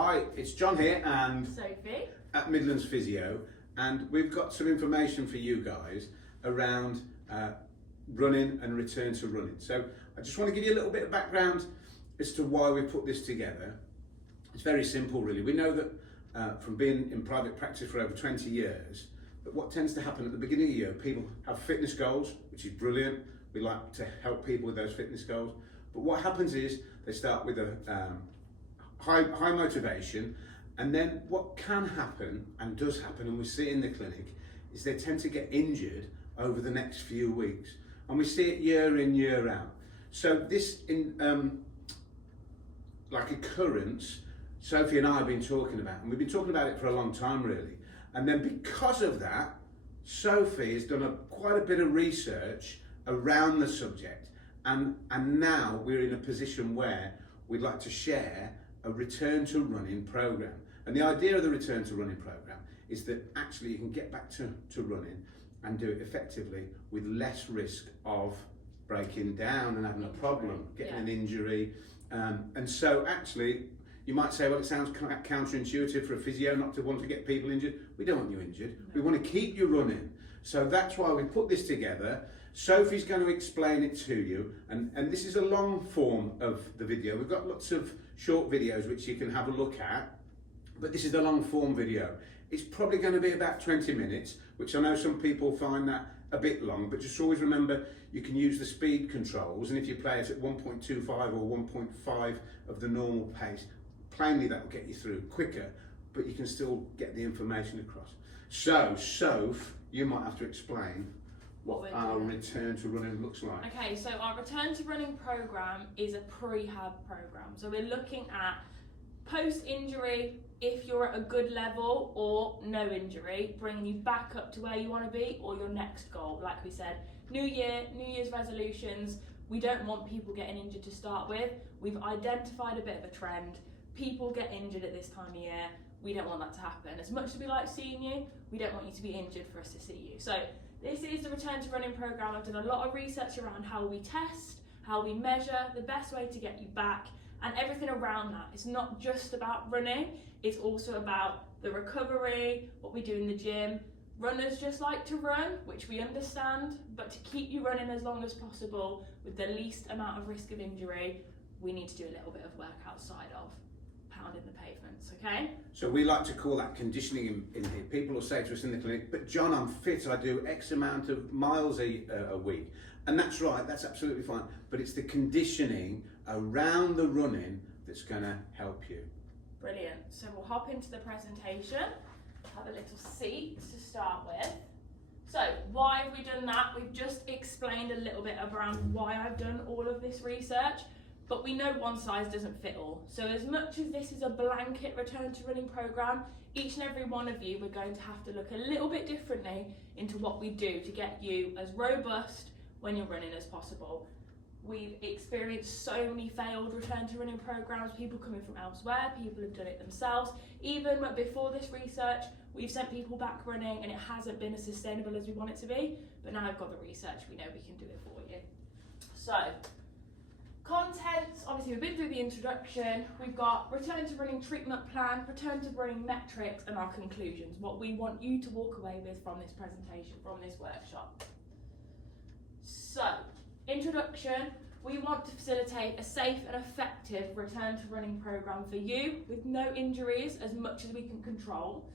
Hi, it's John here and Sophie at Midlands Physio, and we've got some information for you guys around running and return to running. So I just want to give you a little bit of background as to why we put this together. It's very simple really. We know that from being in private practice for over 20 years, that what tends to happen at the beginning of the year, people have fitness goals, which is brilliant. We like to help people with those fitness goals. But what happens is they start with a high motivation, and then what can happen and does happen, and we see it in the clinic, is they tend to get injured over the next few weeks, and we see it year in, year out. So this like occurrence, Sophie and I have been talking about, and we've been talking about it for a long time really. And then because of that, Sophie has done quite a bit of research around the subject, and now we're in a position where we'd like to share a return to running program. And the idea of the return to running program is that actually you can get back to running and do it effectively with less risk of breaking down and having a problem, getting an injury. And so actually, you might say, well, it sounds counterintuitive for a physio not to want to get people injured. We don't want you injured. We want to keep you running. So that's why we put this together. Sophie's going to explain it to you, and this is a long form of the video. We've got lots of short videos which you can have a look at, but this is the long form video. It's probably going to be about 20 minutes, which I know some people find that a bit long, but just always remember you can use the speed controls, and if you play it at 1.25 or 1.5 of the normal pace, plainly that will get you through quicker, but you can still get the information across. So, Soph, you might have to explain what our return to running looks like. Okay, so our return to running program is a prehab program. So we're looking at post-injury, if you're at a good level, or no injury, bringing you back up to where you want to be, or your next goal. Like we said, New Year's resolutions. We don't want people getting injured to start with. We've identified a bit of a trend. People get injured at this time of year. We don't want that to happen. As much as we like seeing you, we don't want you to be injured for us to see you. So this is the return to running program. I've done a lot of research around how we test, how we measure, the best way to get you back, and everything around that. It's not just about running, it's also about the recovery, what we do in the gym. Runners just like to run, which we understand, but to keep you running as long as possible with the least amount of risk of injury, we need to do a little bit of work outside of pounding the pavements, okay? So we like to call that conditioning in here. People will say to us in the clinic, but John, I'm fit, I do X amount of miles a week. And that's right, that's absolutely fine. But it's the conditioning around the running that's gonna help you. Brilliant. So we'll hop into the presentation, have a little seat to start with. So why have we done that? We've just explained a little bit around why I've done all of this research. But we know one size doesn't fit all. So as much as this is a blanket return to running program, each and every one of you, we're going to have to look a little bit differently into what we do to get you as robust when you're running as possible. We've experienced so many failed return to running programs, people coming from elsewhere, people have done it themselves. Even before this research, we've sent people back running and it hasn't been as sustainable as we want it to be. But now I've got the research, we know we can do it for you. So, contents, obviously we've been through the introduction, we've got return to running treatment plan, return to running metrics, and our conclusions, what we want you to walk away with from this presentation, from this workshop. So, introduction, we want to facilitate a safe and effective return to running program for you with no injuries as much as we can control.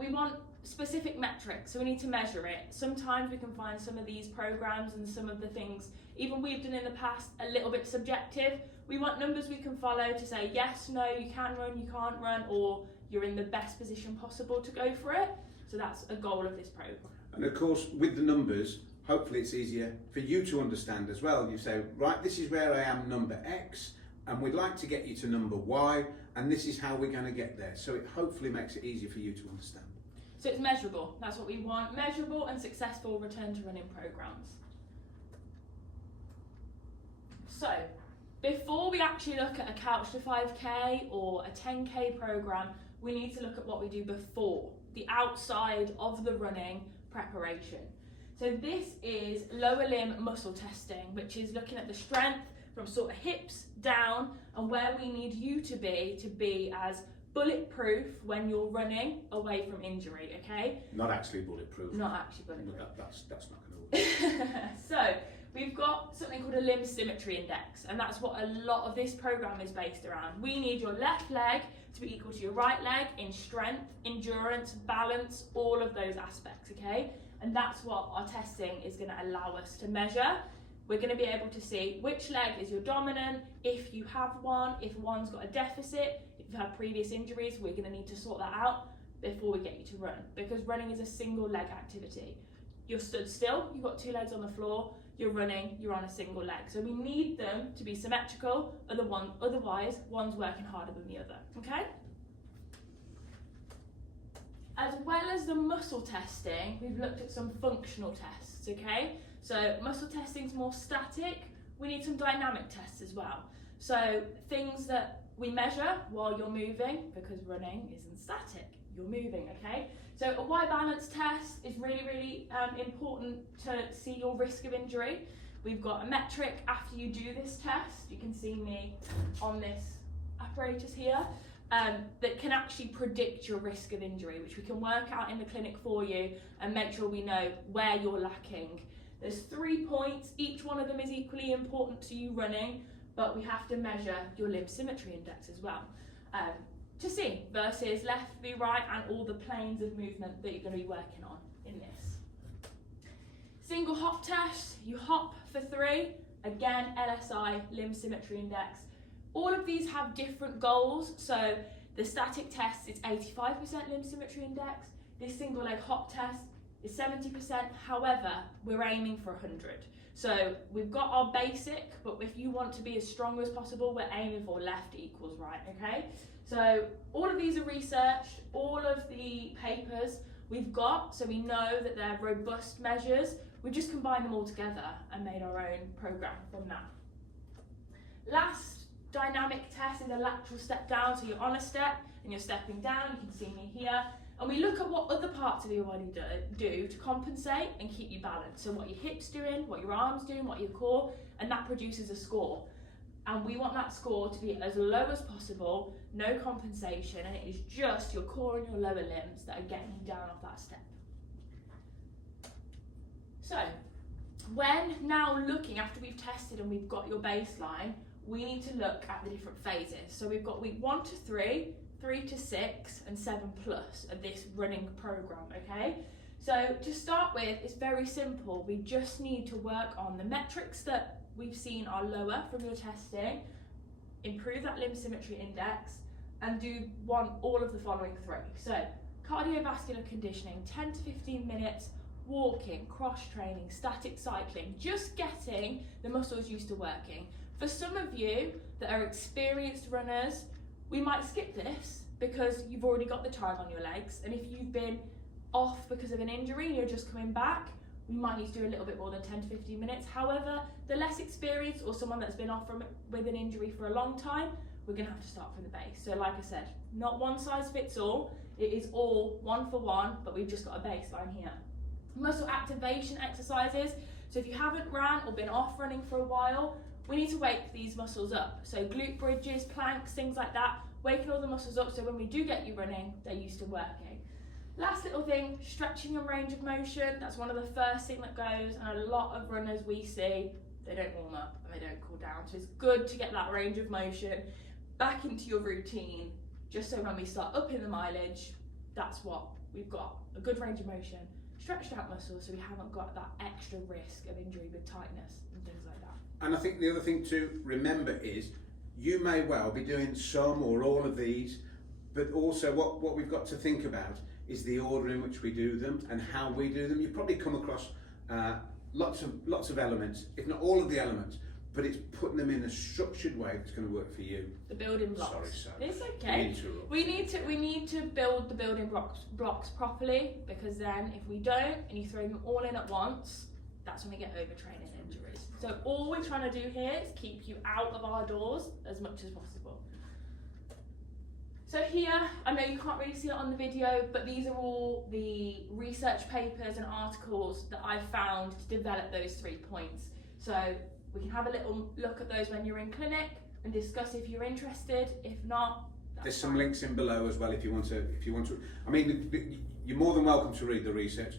We want specific metrics, so we need to measure it. Sometimes we can find some of these programs and some of the things, even we've done in the past, a little bit subjective. We want numbers we can follow to say yes, no, you can run, you can't run, or you're in the best position possible to go for it. So that's a goal of this program. And of course, with the numbers, hopefully it's easier for you to understand as well. You say, right, this is where I am number X, and we'd like to get you to number Y, and this is how we're going to get there. So it hopefully makes it easier for you to understand. So it's measurable, that's what we want, measurable and successful return to running programs. So, before we actually look at a Couch to 5K or a 10K program, we need to look at what we do before, the outside of the running preparation. So this is lower limb muscle testing, which is looking at the strength, from sort of hips down and where we need you to be as bulletproof when you're running away from injury, okay? Not actually bulletproof. Not actually bulletproof. No, that's not going to work. So we've got something called a limb symmetry index, and that's what a lot of this program is based around. We need your left leg to be equal to your right leg in strength, endurance, balance, all of those aspects, okay? And that's what our testing is going to allow us to measure. We're going to be able to see which leg is your dominant, if you have one, if one's got a deficit, if you've had previous injuries, we're going to need to sort that out before we get you to run, because running is a single leg activity. You're stood still, you've got two legs on the floor, you're running, you're on a single leg. So we need them to be symmetrical, otherwise one's working harder than the other, okay? As well as the muscle testing, we've looked at some functional tests, okay? So muscle testing is more static. We need some dynamic tests as well. So things that we measure while you're moving, because running isn't static, you're moving, okay? So a Y balance test is really important to see your risk of injury. We've got a metric after you do this test. You can see me on this apparatus here. That can actually predict your risk of injury, which we can work out in the clinic for you and make sure we know where you're lacking. There's 3 points, each one of them is equally important to you running, but we have to measure your limb symmetry index as well to see versus left v right and all the planes of movement that you're going to be working on in this. Single hop test, you hop for 3, again LSI, limb symmetry index. All of these have different goals. So the static test is 85% limb symmetry index. This single leg hop test is 70%. However, we're aiming for 100. So we've got our basic, but if you want to be as strong as possible, we're aiming for left equals right, okay? So all of these are researched, all of the papers we've got, so we know that they're robust measures. We've just combined them all together and made our own program from that. Last dynamic test is a lateral step down, so you're on a step and you're stepping down, you can see me here, and we look at what other parts of your body do to compensate and keep you balanced. So what your hips doing, what your arms doing, what your core, and that produces a score. And we want that score to be as low as possible, no compensation, and it is just your core and your lower limbs that are getting you down off that step. So when now looking after we've tested and we've got your baseline, we need to look at the different phases. So we've got week 1 to 3, 3 to 6, and 7+ of this running program, okay? So to start with, it's very simple. We just need to work on the metrics that we've seen are lower from your testing, improve that limb symmetry index, and want all of the following 3. So cardiovascular conditioning, 10 to 15 minutes, walking, cross training, static cycling, just getting the muscles used to working. For some of you that are experienced runners, we might skip this because you've already got the time on your legs, and if you've been off because of an injury and you're just coming back, we might need to do a little bit more than 10 to 15 minutes. However, the less experienced or someone that's been off with an injury for a long time, we're going to have to start from the base. So like I said, not one size fits all, it is all one for one, but we've just got a baseline here. Muscle activation exercises, so if you haven't ran or been off running for a while, we need to wake these muscles up. So glute bridges, planks, things like that, waking all the muscles up so when we do get you running, they're used to working. Last little thing, stretching and range of motion. That's one of the first things that goes, and a lot of runners we see, they don't warm up and they don't cool down. So it's good to get that range of motion back into your routine, just so when we start upping the mileage, that's what we've got, a good range of motion, stretched out muscles, so we haven't got that extra risk of injury with tightness and things like that. And I think the other thing to remember is you may well be doing some or all of these, but also what we've got to think about is the order in which we do them and how we do them. You've probably come across lots of elements, if not all of the elements, but it's putting them in a structured way that's going to work for you. The building blocks. Sorry. It's okay. We need to build the building blocks properly, because then if we don't and you throw them all in at once, that's when we get overtraining and injuries. So all we're trying to do here is keep you out of our doors as much as possible. So here, I know you can't really see it on the video, but these are all the research papers and articles that I've found to develop those 3 points. So We can have a little look at those when you're in clinic and discuss if you're interested. If not, there's some links in below as well if you want to. I mean, you're more than welcome to read the research,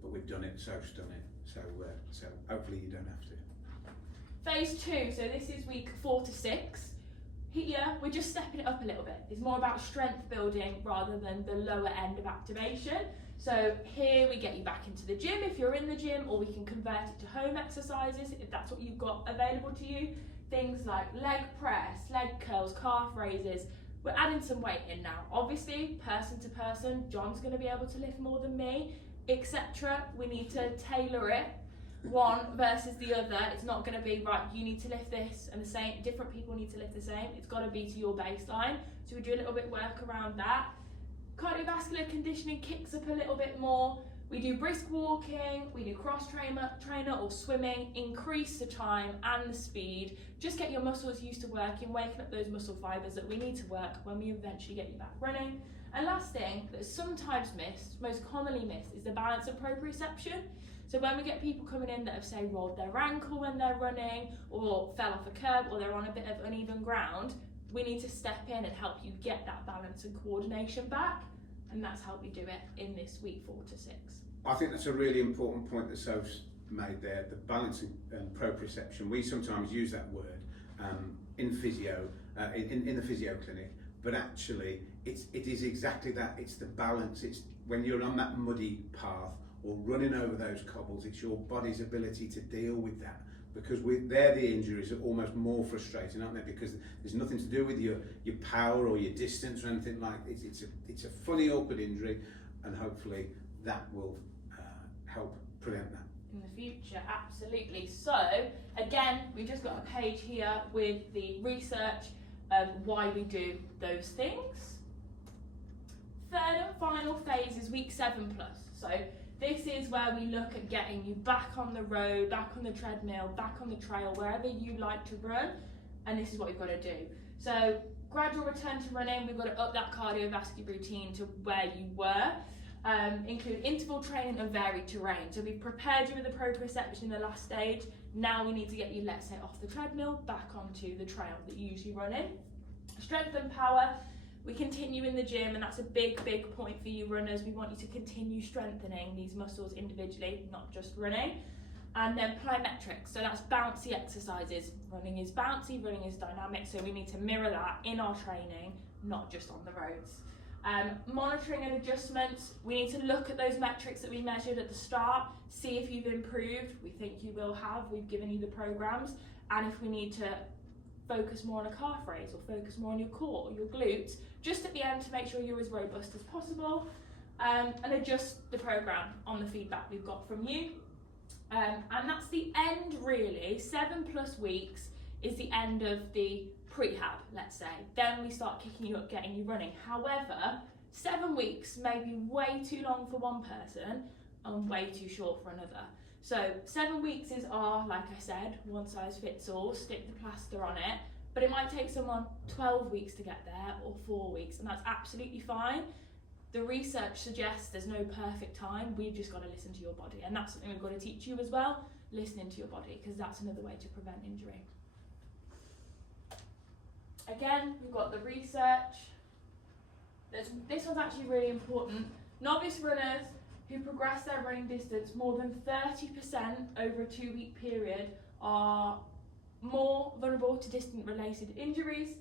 but we've done it, Soph's done it, so hopefully you don't have to. Phase 2, so this is week 4 to 6. Here, we're just stepping it up a little bit. It's more about strength building rather than the lower end of activation. So here we get you back into the gym if you're in the gym, or we can convert it to home exercises if that's what you've got available to you. Things like leg press, leg curls, calf raises. We're adding some weight in now. Obviously, person to person, John's going to be able to lift more than me, etc. We need to tailor it one versus the other. It's not going to be right, you need to lift this and the same, different people need to lift the same. It's got to be to your baseline. So we do a little bit of work around that. Cardiovascular conditioning kicks up a little bit more. We do brisk walking, we do cross trainer or swimming, increase the time and the speed. Just get your muscles used to working, waking up those muscle fibers that we need to work when we eventually get you back running. And last thing that's sometimes missed, most commonly missed, is the balance of proprioception. So when we get people coming in that have, say, rolled their ankle when they're running, or fell off a curb, or they're on a bit of uneven ground, we need to step in and help you get that balance and coordination back. And that's how we do it in this week 4 to 6. I think that's a really important point that Soph's made there, the balance and proprioception. We sometimes use that word in physio, in the physio clinic, but actually it is exactly that. It's the balance. It's when you're on that muddy path or running over those cobbles, it's your body's ability to deal with that. Because they're the injuries are almost more frustrating, aren't they? Because there's nothing to do with your power or your distance or anything like that. It's a funny, awkward injury, and hopefully that will help prevent that. In the future, absolutely. So, again, we've just got a page here with the research of why we do those things. Third and final phase is week 7+. So, this is where we look at getting you back on the road, back on the treadmill, back on the trail, wherever you like to run, and this is what we've got to do. So, gradual return to running, we've got to up that cardiovascular routine to where you were, include interval training and varied terrain. So we've prepared you with the proprioception in the last stage, now we need to get you, let's say, off the treadmill, back onto the trail that you usually run in. Strength and power. We continue in the gym, and that's a big point for you runners. We want you to continue strengthening these muscles individually, not just running. And then plyometrics, so that's bouncy exercises. Running is bouncy, running is dynamic, so we need to mirror that in our training, not just on the roads. Monitoring and adjustments, we need to look at those metrics that we measured at the start, see if you've improved. We think you will have, we've given you the programs, and if we need to focus more on a calf raise or focus more on your core or your glutes, just at the end to make sure you're as robust as possible, and adjust the program on the feedback we've got from you. And that's the end really. 7+ weeks is the end of the prehab, let's say. Then we start kicking you up, getting you running. However, 7 weeks may be way too long for one person and way too short for another. So 7 weeks is our, like I said, one size fits all, stick the plaster on it, but it might take someone 12 weeks to get there or 4 weeks, and that's absolutely fine. The research suggests there's no perfect time, we've just got to listen to your body, and that's something we've got to teach you as well, listening to your body, because that's another way to prevent injury. Again, we've got the research. This one's actually really important. Novice runners who progress their running distance more than 30% over a 2-week period are more vulnerable to distance-related injuries,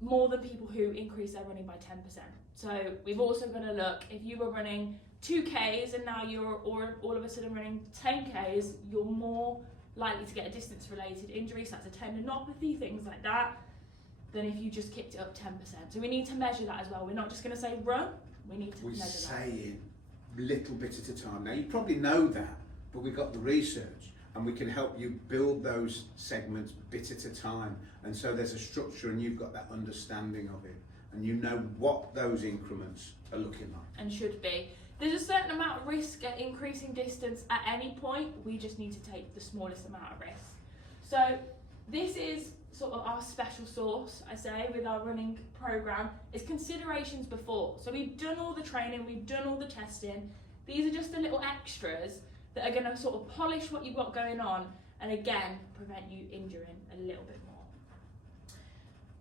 more than people who increase their running by 10%. So we've also got to look, if you were running 2Ks and now you're all of a sudden running 10Ks, you're more likely to get a distance-related injury, so that's a tendinopathy, things like that, than if you just kicked it up 10%. So we need to measure that as well. We're not just going to say run, we need to measure that. We're saying little bit at a time. Now you probably know that, but we've got the research and we can help you build those segments bit at a time. And so there's a structure and you've got that understanding of it and you know what those increments are looking like. And should be. There's a certain amount of risk at increasing distance at any point. We just need to take the smallest amount of risk. So this is sort of our special sauce, I say, with our running program, is considerations before. So we've done all the training, we've done all the testing. These are just the little extras that are going to sort of polish what you've got going on and again prevent you injuring a little bit more.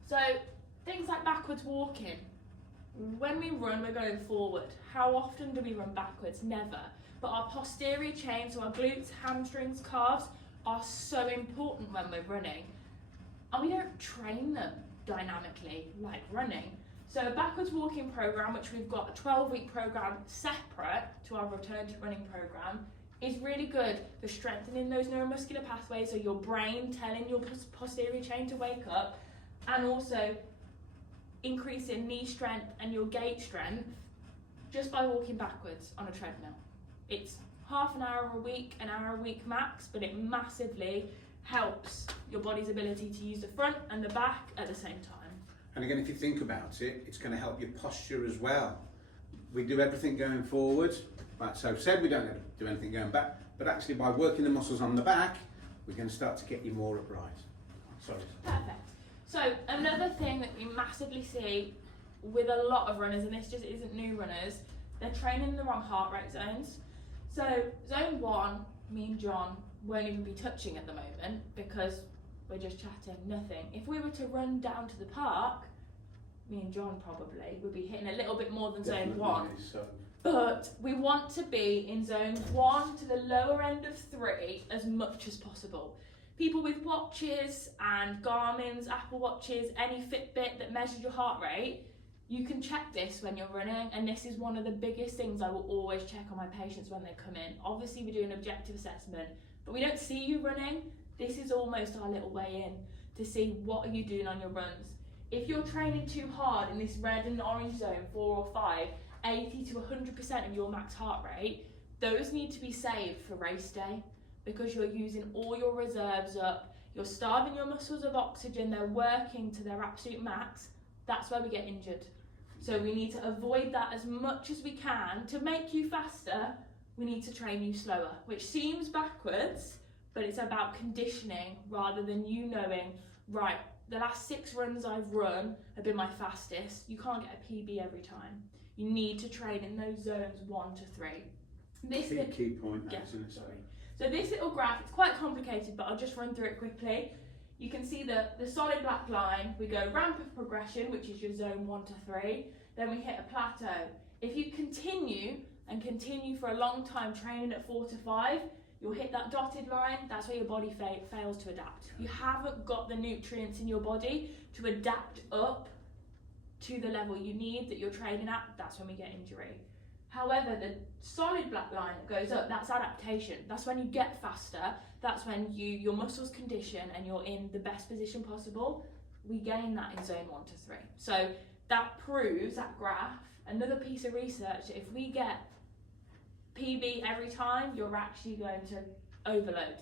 So things like backwards walking. When we run, we're going forward. How often do we run backwards? Never. But our posterior chain, so our glutes, hamstrings, calves, are so important when we're running. And we don't train them dynamically like running. So a backwards walking program, which we've got a 12-week program separate to our return to running program, is really good for strengthening those neuromuscular pathways, so your brain telling your posterior chain to wake up, and also increasing knee strength and your gait strength just by walking backwards on a treadmill. It's half an hour a week, an hour a week max, but it massively helps your body's ability to use the front and the back at the same time. And again, if you think about it, it's going to help your posture as well. We do everything going forward, like so said, we don't do anything going back, but actually by working the muscles on the back, we're going to start to get you more upright. Sorry. Perfect. So another thing that we massively see with a lot of runners, and this just isn't new runners, they're training in the wrong heart rate zones. So zone 1, me and John won't even be touching at the moment because we're just chatting, nothing. If we were to run down to the park, me and John probably would be hitting a little bit more than zone 1. So. But we want to be in zone 1 to the lower end of 3 as much as possible. People with watches and Garmin's, Apple Watches, any Fitbit that measures your heart rate, you can check this when you're running, and this is one of the biggest things I will always check on my patients when they come in. Obviously we do an objective assessment, but we don't see you running. This is almost our little way in to see what are you doing on your runs. If you're training too hard in this red and orange zone, 4 or 5, 80 to 100% of your max heart rate, those need to be saved for race day because you're using all your reserves up, you're starving your muscles of oxygen, they're working to their absolute max. That's where we get injured. So we need to avoid that as much as we can. To make you faster, we need to train you slower, which seems backwards, but it's about conditioning rather than you knowing, right, the last 6 runs I've run have been my fastest. You can't get a PB every time. You need to train in those zones 1 to 3. This key point, yeah, isn't it? Sorry. So this little graph, it's quite complicated, but I'll just run through it quickly. You can see the solid black line, we go ramp of progression, which is your zone 1 to 3, then we hit a plateau. If you continue for a long time training at 4 to 5, you'll hit that dotted line, that's where your body fails to adapt. You haven't got the nutrients in your body to adapt up to the level you need that you're training at, that's when we get injury. However, the solid black line that goes up, that's adaptation. That's when you get faster, that's when your muscles condition and you're in the best position possible. We gain that in zone 1 to 3. So that proves, that graph, another piece of research, that if we get PB every time, you're actually going to overload.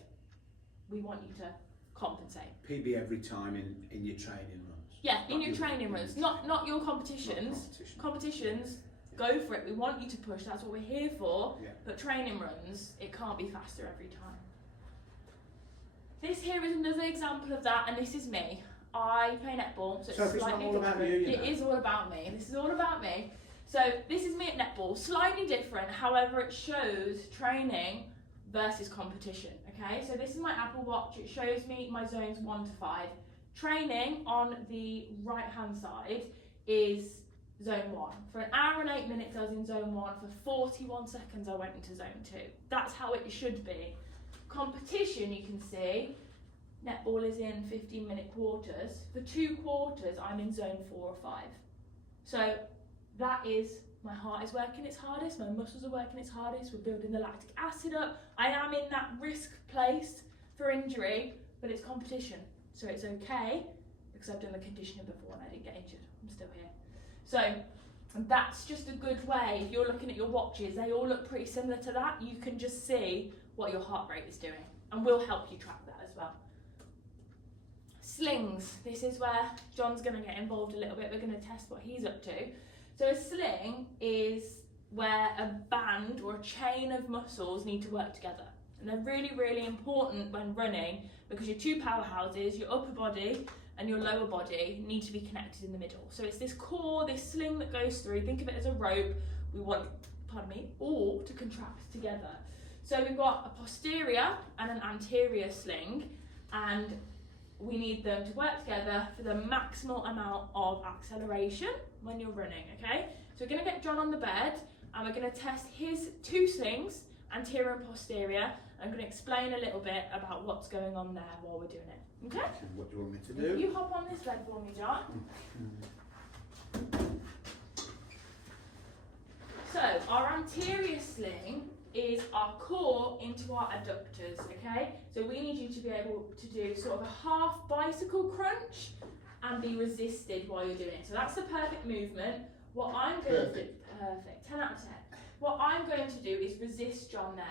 We want you to compensate. PB every time in your training runs? Yeah, in your training runs, not your competitions. Competitions, go for it. We want you to push, that's what we're here for. Yeah. But training runs, it can't be faster every time. This here is another example of that, and this is me. I play netball, so it's slightly all different. About you, It is all about me. This is all about me. So this is me at netball, slightly different, however it shows training versus competition, okay? So this is my Apple Watch, it shows me my zones 1 to 5. Training on the right hand side is zone 1. For an hour and 8 minutes I was in zone 1, for 41 seconds I went into zone 2. That's how it should be. Competition, you can see, netball is in 15-minute quarters. For 2 quarters I'm in zone 4 or 5. So that is, my heart is working its hardest, my muscles are working its hardest, we're building the lactic acid up. I am in that risk place for injury, but it's competition. So it's okay, because I've done the conditioning before and I didn't get injured. I'm still here. So that's just a good way. If you're looking at your watches, they all look pretty similar to that. You can just see what your heart rate is doing, and we'll help you track that as well. Slings. This is where John's going to get involved a little bit. We're going to test what he's up to. So a sling is where a band or a chain of muscles need to work together. And they're really, really important when running because your 2 powerhouses, your upper body and your lower body, need to be connected in the middle. So it's this core, this sling that goes through. Think of it as a rope. We want, all to contract together. So we've got a posterior and an anterior sling, and we need them to work together for the maximal amount of acceleration when you're running, okay? So we're going to get John on the bed, and we're going to test his 2 slings, anterior and posterior. I'm going to explain a little bit about what's going on there while we're doing it, okay? What do you want me to do? You hop on this leg for me, John. So our anterior sling is our core into our adductors, okay? So we need you to be able to do sort of a half bicycle crunch and be resisted while you're doing it. So that's the perfect movement. What I'm going to do, perfect, 10 out of 10. What I'm going to do is resist John there.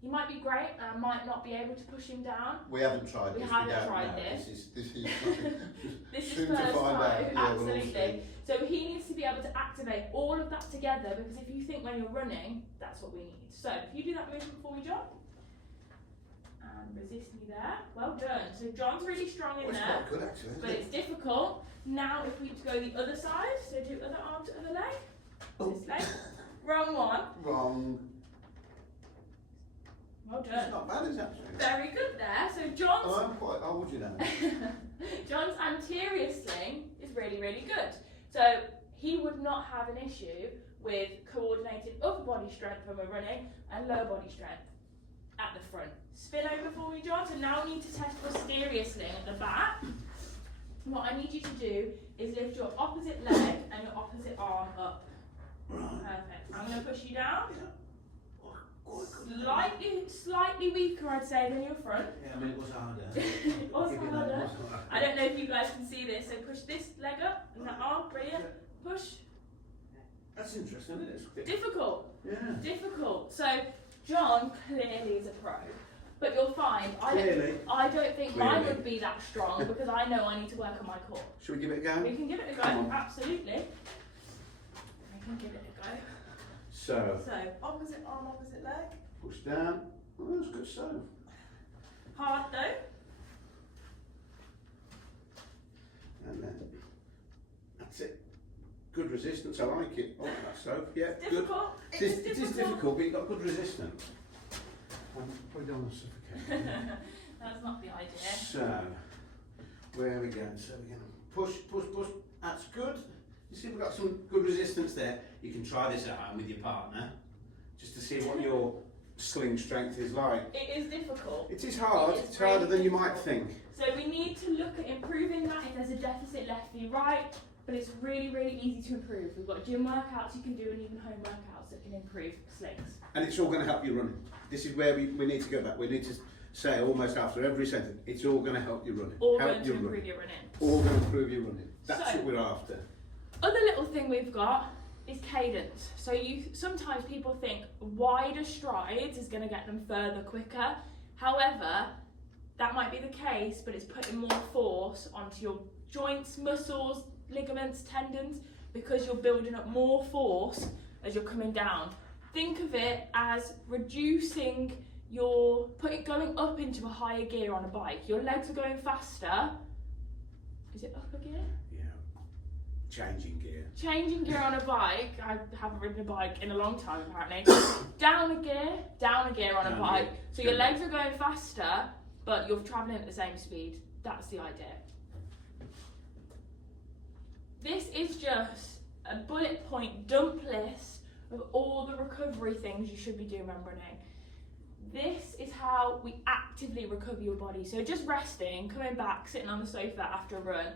He might be great, and I might not be able to push him down. We haven't tried We this. haven't tried this. This is This is soon first to find time, out. Yeah, we'll all absolutely. see. So he needs to be able to activate all of that together, because if you think when you're running, that's what we need. So if you do that movement for me, John, and resist me there. Well done. So John's really strong in It's there, quite good actually, isn't but it? it's difficult. Now if we go the other side, so do other arm to other leg. Oh. This leg. Wrong one. Wrong. Well It's done. not bad, is it, actually? Very good there. So John's Oh, I'm quite old, you know. John's anterior sling is really, really good. So he would not have an issue with coordinated upper body strength when we're running and lower body strength at the front. Spin over for me, John. So now we need to test posterior sling at the back. What I need you to do is lift your opposite leg and your opposite arm up. Right. Perfect. I'm going to push you down. Yeah. Slightly weaker, I'd say, than your front. Yeah, I mean, it was harder. It was Give you that, harder. it was harder. I don't know if you guys can see this, so push this leg up and that arm, brilliant. Push. That's interesting, isn't it? It's a bit- Difficult. Yeah. Difficult. So John clearly is a pro, but you'll find Clearly. I don't think mine Clearly. would be that strong, because I know I need to work on my core. Should we give it a go? We can give it a go, Come on. absolutely. We can give it a go. So, So opposite arm, opposite leg. push down. Oh, that's good stuff. Hard though. And then, that's it. Good resistance, I like it. Oh, that's so, yeah, good. Difficult. It is difficult, but you've got good resistance. Probably don't want to suffocate. That's not the idea. So, where are we going? So we're going to push, push, push. That's good. You see, we've got some good resistance there. You can try this at home with your partner, just to see what your sling strength is like. It is difficult. It is hard. It is It's harder really than you might difficult. think. So we need to look at improving that if there's a deficit left v right, but it's really, really easy to improve. We've got gym workouts you can do and even home workouts that can improve slings. And it's all going to help you running. This is where we need to go back. We need to say almost after every sentence, it's all going to help you running. All help going to you improve running. your running. All going to improve your running. That's So- what we're after. Other little thing we've got is cadence. So sometimes people think wider strides is going to get them further quicker. However, that might be the case, but it's putting more force onto your joints, muscles, ligaments, tendons, because you're building up more force as you're coming down. Think of it as reducing going up into a higher gear on a bike. Your legs are going faster. Is it up a gear? Yeah. Changing gear. Changing gear on a bike. I haven't ridden a bike in a long time apparently. down a gear on a Down bike. gear. So your legs are going faster, but you're travelling at the same speed. That's the idea. This is just a bullet point dump list of all the recovery things you should be doing when running. This is how we actively recover your body. So just resting, coming back, sitting on the sofa after a run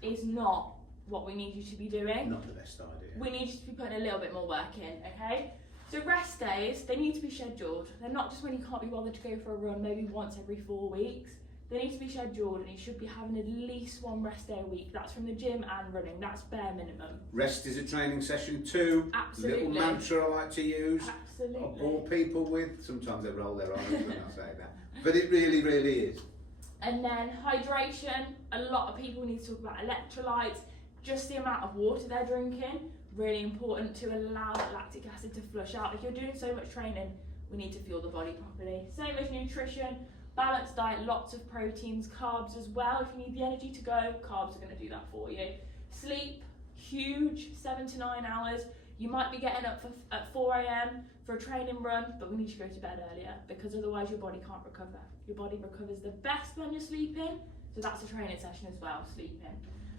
is not what we need you to be doing. Not the best idea. We need you to be putting a little bit more work in, okay? So rest days, they need to be scheduled. They're not just when you can't be bothered to go for a run, maybe once every 4 weeks. They need to be scheduled, and you should be having at least one rest day a week. That's from the gym and running. That's bare minimum. Rest is a training session too. Absolutely. Little mantra I like to use. I Absolutely. bore people with. Sometimes they roll their eyes when I say that. But it really, really is. And then hydration. A lot of people need to talk about electrolytes, just the amount of water they're drinking. Really important to allow that lactic acid to flush out. If you're doing so much training, we need to fuel the body properly. Same as nutrition. Balanced diet, lots of proteins, carbs as well. If you need the energy to go, carbs are going to do that for you. Sleep, huge, 7 to 9 hours. You might be getting up at 4 a.m. for a training run, but we need you to go to bed earlier because otherwise your body can't recover. Your body recovers the best when you're sleeping, so that's a training session as well, sleeping.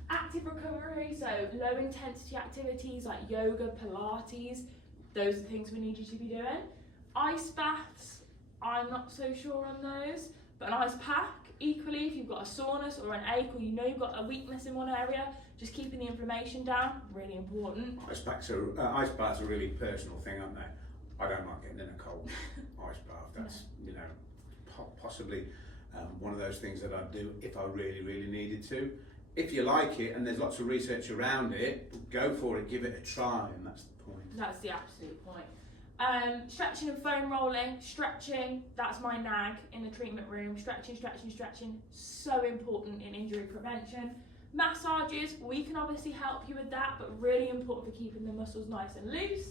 Active recovery, so low intensity activities like yoga, Pilates, those are things we need you to be doing. Ice baths, I'm not so sure on those, but an ice pack, equally, if you've got a soreness or an ache or you know you've got a weakness in one area, just keeping the inflammation down, really important. Ice baths are a really personal thing, aren't they? I don't like getting in a cold ice bath. That's, you know, possibly one of those things that I'd do if I really, really needed to. If you like it and there's lots of research around it, go for it, give it a try, and that's the point. That's the absolute point. Stretching and foam rolling, stretching, that's my nag in the treatment room. Stretching, so important in injury prevention. Massages, we can obviously help you with that, but really important for keeping the muscles nice and loose.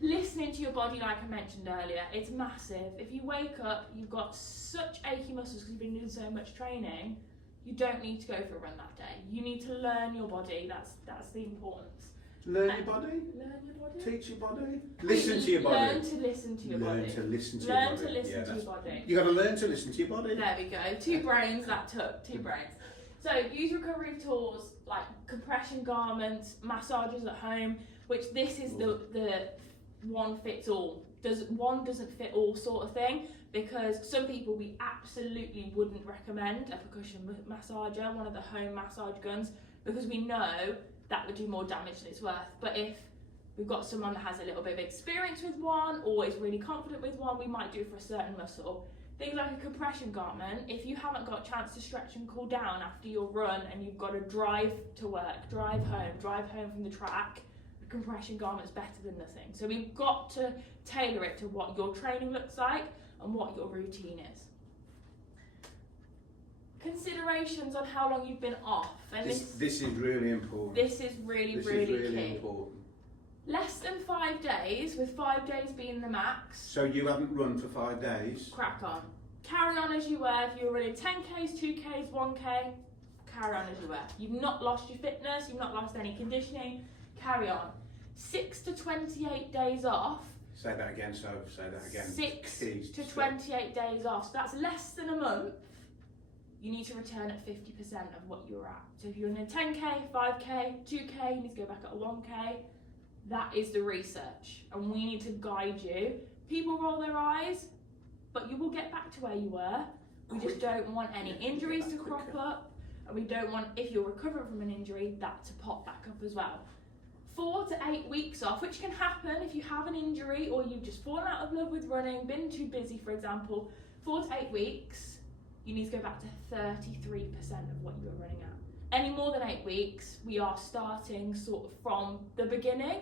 Listening to your body, like I mentioned earlier, it's massive. If you wake up, you've got such achy muscles because you've been doing so much training, you don't need to go for a run that day. You need to learn your body, that's the importance. Learn your body? Learn your body? Teach your body? Listen to your body? Learn to listen to your body. Learn to listen to your Learn body. to listen to your body. You got to learn to listen to your body. There we go. 2 brains, that took 2 brains. So use recovery tools like compression garments, massages at home, which this is the one fits all. One doesn't fit all sort of thing, because some people we absolutely wouldn't recommend a percussion massager, one of the home massage guns, because we know that would do more damage than it's worth. But if we've got someone that has a little bit of experience with one or is really confident with one, we might do it for a certain muscle. Things like a compression garment, if you haven't got a chance to stretch and cool down after your run and you've got to drive to work, drive home from the track, a compression garment's better than nothing. So we've got to tailor it to what your training looks like and what your routine is. Considerations on how long you've been off. And this is really important. This is really key. Important. Less than 5 days, with 5 days being the max. So you haven't run for 5 days? Crack on. Carry on as you were. If you were running 10Ks, 2Ks, 1K, carry on as you were. You've not lost your fitness, you've not lost any conditioning, carry on. 6 to 28 days off. Say that again, say that again. 6 to 28 days off. So that's less than a month. You need to return at 50% of what you were at. So if you're in a 10K, 5K, 2K, you need to go back at a 1K. That is the research, and we need to guide you. People roll their eyes, but you will get back to where you were. We just don't want any injuries to crop up, and we don't want, if you're recovering from an injury, that to pop back up as well. 4 to 8 weeks off, which can happen if you have an injury or you've just fallen out of love with running, been too busy, for example. 4 to 8 weeks, you need to go back to 33% of what you were running at. Any more than 8 weeks, we are starting sort of from the beginning,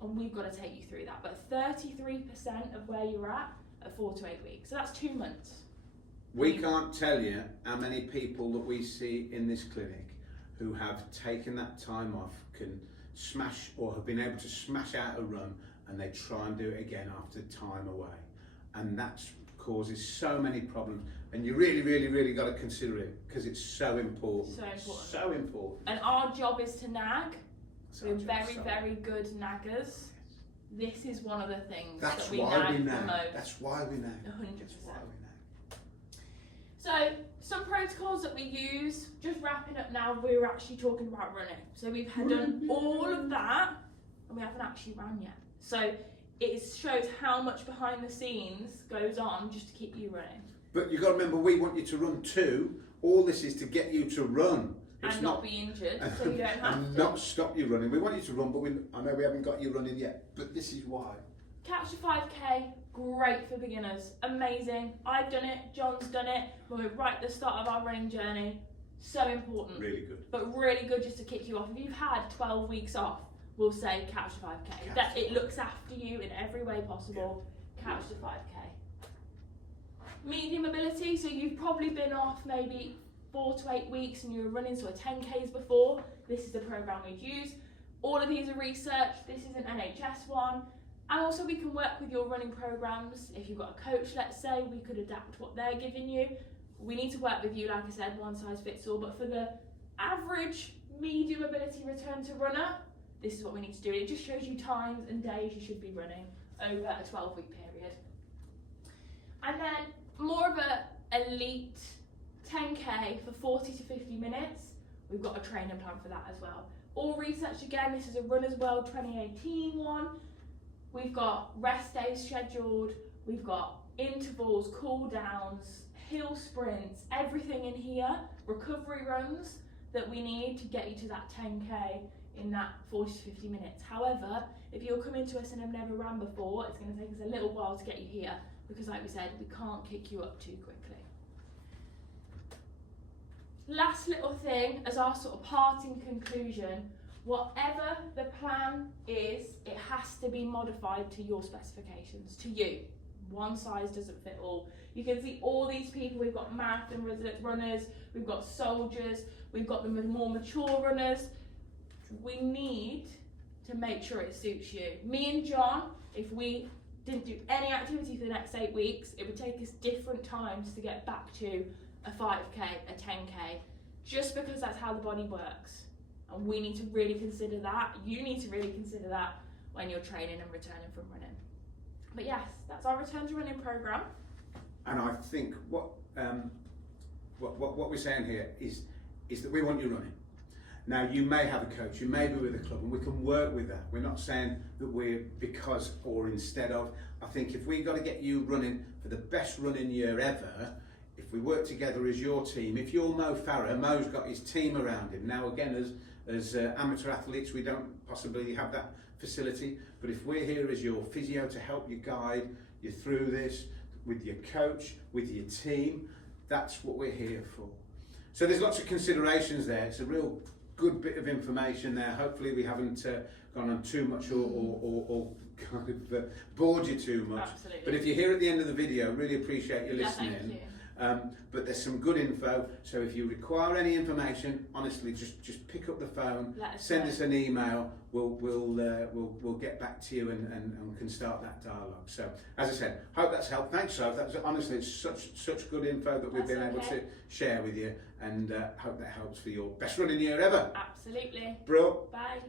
and we've got to take you through that. But 33% of where you're at 4 to 8 weeks. So that's 2 months. We can't tell you how many people that we see in this clinic who have taken that time off can smash or have been able to smash out a run, and they try and do it again after time away. And that causes so many problems. And you really got to consider it, because it's so important. So important. So important. And our job is to nag. We're That's very good naggers. This is one of the things That's that we why nag we the nag. most. That's why we nag. 100%. That's why we nag. So some protocols that we use, just wrapping up now, we're actually talking about running. So we've done all of that, and we haven't actually ran yet. So it shows how much behind the scenes goes on just to keep you running. But you've got to remember, we want you to run too. All this is to get you to run. It's and not be injured, so you don't have and to. not stop you running. We want you to run, but I know we haven't got you running yet. But this is why. Catch the 5K, great for beginners, amazing. I've done it, John's done it, when we're right at the start of our running journey. So important. Really good. But really good just to kick you off. If you've had 12 weeks off, we'll say catch the 5K. That it looks after you in every way possible. Catch the 5K. Medium mobility, so you've probably been off maybe 4 to 8 weeks and you were running sort of 10Ks before. This is the program we'd use. All of these are research. This is an NHS one. And also we can work with your running programs. If you've got a coach, let's say, we could adapt what they're giving you. We need to work with you, like I said, one size fits all. But for the average medium mobility return to runner, this is what we need to do. And it just shows you times and days you should be running over a 12-week period. And then more of a elite 10k for 40 to 50 minutes. We've got a training plan for that as well. All research again, this is a Runner's World 2018 one. We've got rest days scheduled, we've got intervals, cool downs, hill sprints, everything in here, recovery runs that we need to get you to that 10k in that 40 to 50 minutes. However, if you're coming to us and have never ran before, it's going to take us a little while to get you here because, like we said, we can't kick you up too quickly. Last little thing as our sort of parting conclusion, whatever the plan is, it has to be modified to your specifications, to you. One size doesn't fit all. You can see all these people, we've got marathon runners, we've got soldiers, we've got the more mature runners. We need to make sure it suits you. Me and John, if we didn't do any activity for the next 8 weeks, it would take us different times to get back to a 5k, a 10k, just because that's how the body works. And we need to really consider that. You need to really consider that when you're training and returning from running. But yes, that's our return to running program. And I think what we're saying here is that we want you running. Now, you may have a coach, you may be with a club, and we can work with that. We're not saying that we're because or instead of. I think if we've got to get you running for the best running year ever, if we work together as your team, if you're Mo Farah, Mo's got his team around him. Now, again, as amateur athletes, we don't possibly have that facility, but if we're here as your physio to help you guide you through this, with your coach, with your team, that's what we're here for. So there's lots of considerations there. It's a real good bit of information there. Hopefully we haven't gone on too much or kind of bored you too much. Absolutely. But if you're here at the end of the video, really appreciate you listening. Thank you. But there's some good info, so if you require any information, honestly, just pick up the phone, send us an email. We'll get back to you and can start that dialogue. So, as I said, hope that's helped. Thanks, Soph. That's honestly, it's such good info that we've been able to share with you, and hope that helps for your best running year ever. Absolutely. Bro. Bye.